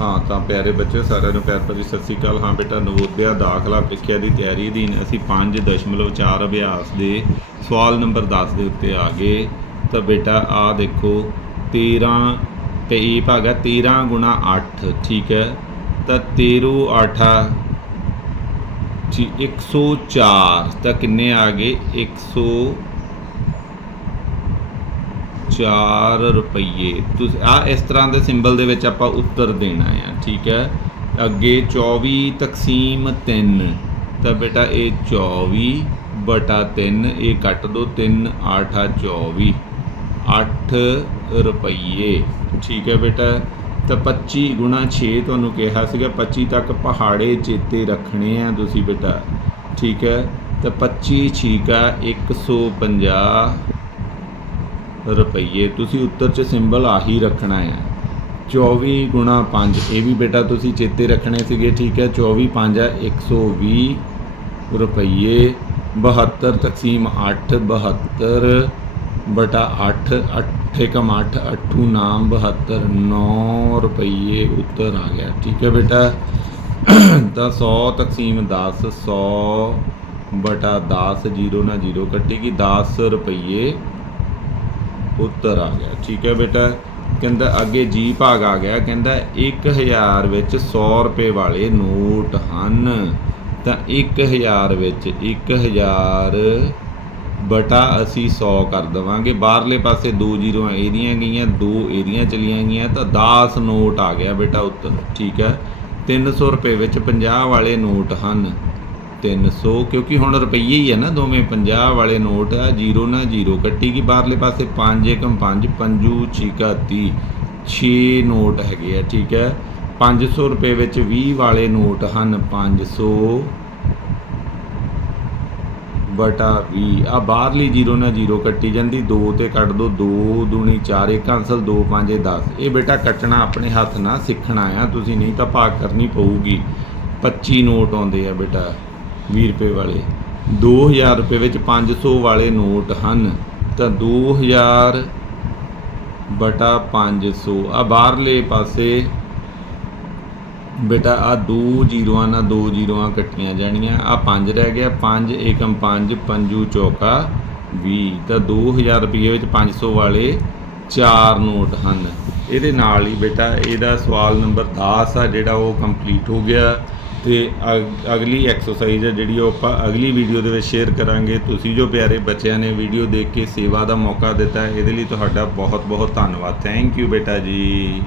ਹਾਂ, ਤਾਂ ਪਿਆਰੇ ਬੱਚੇ ਸਾਰਿਆਂ ਨੂੰ ਪਿਆਰ ਭਰੀ ਸਤਿ ਸ੍ਰੀ ਅਕਾਲ। ਹਾਂ ਬੇਟਾ, ਨਵੋਦਿਆ ਦਾਖਲਾ ਪ੍ਰੀਖਿਆ ਦੀ ਤਿਆਰੀ ਅਧੀਨ ਅਸੀਂ 5.4 ਅਭਿਆਸ ਦੇ ਸਵਾਲ ਨੰਬਰ 10 ਦੇ ਉੱਤੇ ਆ ਗਏ। ਤਾਂ ਬੇਟਾ ਆ ਦੇਖੋ 13 ਤੇ ਇਹ ਭਾਗ ਹੈ 13 ਗੁਣਾ 8 ਠੀਕ ਹੈ? ਤਾਂ 13 8 ਜੀ 104 ਤਾਂ ਕਿੰਨੇ ਆ ਗਏ? 100 4 ਰੁਪਏ ਤੁਸੀਂ ਆ ਇਸ ਤਰ੍ਹਾਂ ਦੇ ਸਿੰਬਲ ਦੇ ਵਿੱਚ ਆਪਾਂ ਉੱਤਰ ਦੇਣਾ ਆ, ਠੀਕ ਹੈ? ਅੱਗੇ 24 ਤਕਸੀਮ 3 ਤਾਂ ਬੇਟਾ ਇਹ 24 ਬਟਾ 3 ਇਹ ਕੱਟ ਦੋ 3 8 ਆ 24 8 ਰੁਪਏ ਠੀਕ ਹੈ ਬੇਟਾ? ਤਾਂ 25 ਗੁਣਾ 6 ਤੁਹਾਨੂੰ ਕਿਹਾ ਸੀਗਾ 25 ਤੱਕ ਪਹਾੜੇ ਚੇਤੇ ਰੱਖਣੇ ਆ ਤੁਸੀਂ ਬੇਟਾ, ਠੀਕ ਹੈ? ਤਾਂ 25 ਛੀਕਾ 150 ਰੁਪਈਏ, ਤੁਸੀਂ ਉੱਤਰ 'ਚ ਸਿੰਬਲ ਆਹੀ ਰੱਖਣਾ ਹੈ। 24 ਗੁਣਾ 5 ਇਹ ਵੀ ਬੇਟਾ ਤੁਸੀਂ ਚੇਤੇ ਰੱਖਣੇ ਸੀਗੇ, ਠੀਕ ਹੈ? 24 5 ਹੈ 120 ਰੁਪਈਏ 72 ਤਕਸੀਮ 8 72 ਬਟਾ 8 8 ਕਮ 8 ਅੱਠੂ ਨਾਮ 72 9 ਰੁਪਈਏ ਉੱਤਰ ਆ ਗਿਆ, ਠੀਕ ਹੈ ਬੇਟਾ? ਤਾਂ 100 ਤਕਸੀਮ 10 100 ਬਟਾ 10 0 ਨਾ 0 ਕੱਟੇਗੀ 10 ਰੁਪਈਏ ਉੱਤਰ ਆ ਗਿਆ। ਠੀਕ ਹੈ ਬੇਟਾ। ਕਹਿੰਦਾ ਅੱਗੇ ਜੀ ਭਾਗ ਆ ਗਿਆ। ਕਹਿੰਦਾ 1000 ਵਿੱਚ 100 ਰੁਪਏ ਵਾਲੇ ਨੋਟ ਹਨ। ਤਾਂ 1000 ਵਿੱਚ 1000 ਬਟਾ ਅਸੀਂ 100 ਕਰ ਦਵਾਂਗੇ। ਬਾਹਰਲੇ ਪਾਸੇ ਦੋ ਜ਼ੀਰੋਆਂ ਇਹਦੀਆਂ ਗਈਆਂ, ਦੋ ਇਹਦੀਆਂ ਚਲੀਆਂ ਗਈਆਂ, ਤਾਂ 10 ਨੋਟ ਆ ਗਿਆ ਬੇਟਾ ਉੱਤਰ। ਠੀਕ ਹੈ। 300 ਰੁਪਏ ਵਿੱਚ 50 ਵਾਲੇ ਨੋਟ ਹਨ। 300 ਕਿਉਂਕਿ ਹੁਣ ਰੁਪਈਏ ਹੀ ਹੈ ਨਾ, ਦੋਵੇਂ 50 ਵਾਲੇ ਨੋਟ ਆ, ਜੀਰੋ ਨਾ ਜੀਰੋ, ਕੱਟੀ ਗਈ ਬਾਹਰਲੇ ਪਾਸੇ 5 ਏਕਮ 5 ਪੰਜੂ ਛੀਕਾ 30 6 ਨੋਟ ਹੈਗੇ ਆ, ਠੀਕ ਹੈ। 500 ਰੁਪਏ ਵਿੱਚ 20 ਵਾਲੇ ਨੋਟ ਹਨ 500 ਬਟਾ 20 ਆ ਬਾਹਰਲੀ 0 ਨਾ 0 ਕੱਟੀ ਜਾਂਦੀ 2 ਤੇ ਕੱਟ ਦੋ 2 ਦੂਣੀ 4 ਇੱਕ ਅੰਸਲ 2 5 10 ਇਹ ਬੇਟਾ ਕੱਟਣਾ ਆਪਣੇ ਹੱਥ ਨਾਲ ਸਿੱਖਣਾ ਆ, ਤੁਸੀਂ ਨਹੀਂ ਤਾਂ ਭਾਗ ਕਰਨੀ ਪਊਗੀ। 25 ਨੋਟ ਆਉਂਦੇ ਆ ਬੇਟਾ। 20 ਰੁਪਏ ਵਾਲੇ। 2000 ਰੁਪਏ ਵਿੱਚ 500 ਵਾਲੇ ਨੋਟ ਹਨ। ਤਾਂ 2000 ਬਟਾ 500 ਆ ਬਾਹਰਲੇ ਪਾਸੇ ਬੇਟਾ, ਆ ਦੋ ਜ਼ੀਰੋਆਂ ਨਾਲ ਦੋ ਜ਼ੀਰੋਆਂ ਕੱਟੀਆਂ ਜਾਣੀਆਂ। ਆ 5 ਰਹਿ ਗਿਆ। 5 ਏਕਮ 5 ਪੰਜੂ ਚੌਕਾ 20 ਤਾਂ 2000 ਰੁਪਏ ਵਿੱਚ 500 ਵਾਲੇ ਚਾਰ ਨੋਟ ਹਨ। ਇਹਦੇ ਨਾਲ ਹੀ ਬੇਟਾ, ਇਹਦਾ ਸਵਾਲ ਨੰਬਰ 10 ਆ, ਜਿਹੜਾ ਉਹ ਕੰਪਲੀਟ ਹੋ ਗਿਆ। ਤੇ ਅਗ- ਅਗਲੀ ਐਕਸਰਸਾਈਜ਼ ਹੈ ਜਿਹੜੀ ਉਹ ਆਪਾਂ ਅਗਲੀ ਵੀਡੀਓ ਦੇ ਵਿੱਚ ਸ਼ੇਅਰ ਕਰਾਂਗੇ। ਤੁਸੀਂ ਜੋ ਪਿਆਰੇ ਬੱਚਿਆਂ ਨੇ ਵੀਡੀਓ ਦੇਖ ਕੇ ਸੇਵਾ ਦਾ ਮੌਕਾ ਦਿੱਤਾ, ਇਹਦੇ ਲਈ ਤੁਹਾਡਾ ਬਹੁਤ ਬਹੁਤ ਧੰਨਵਾਦ। ਥੈਂਕ ਯੂ ਬੇਟਾ ਜੀ।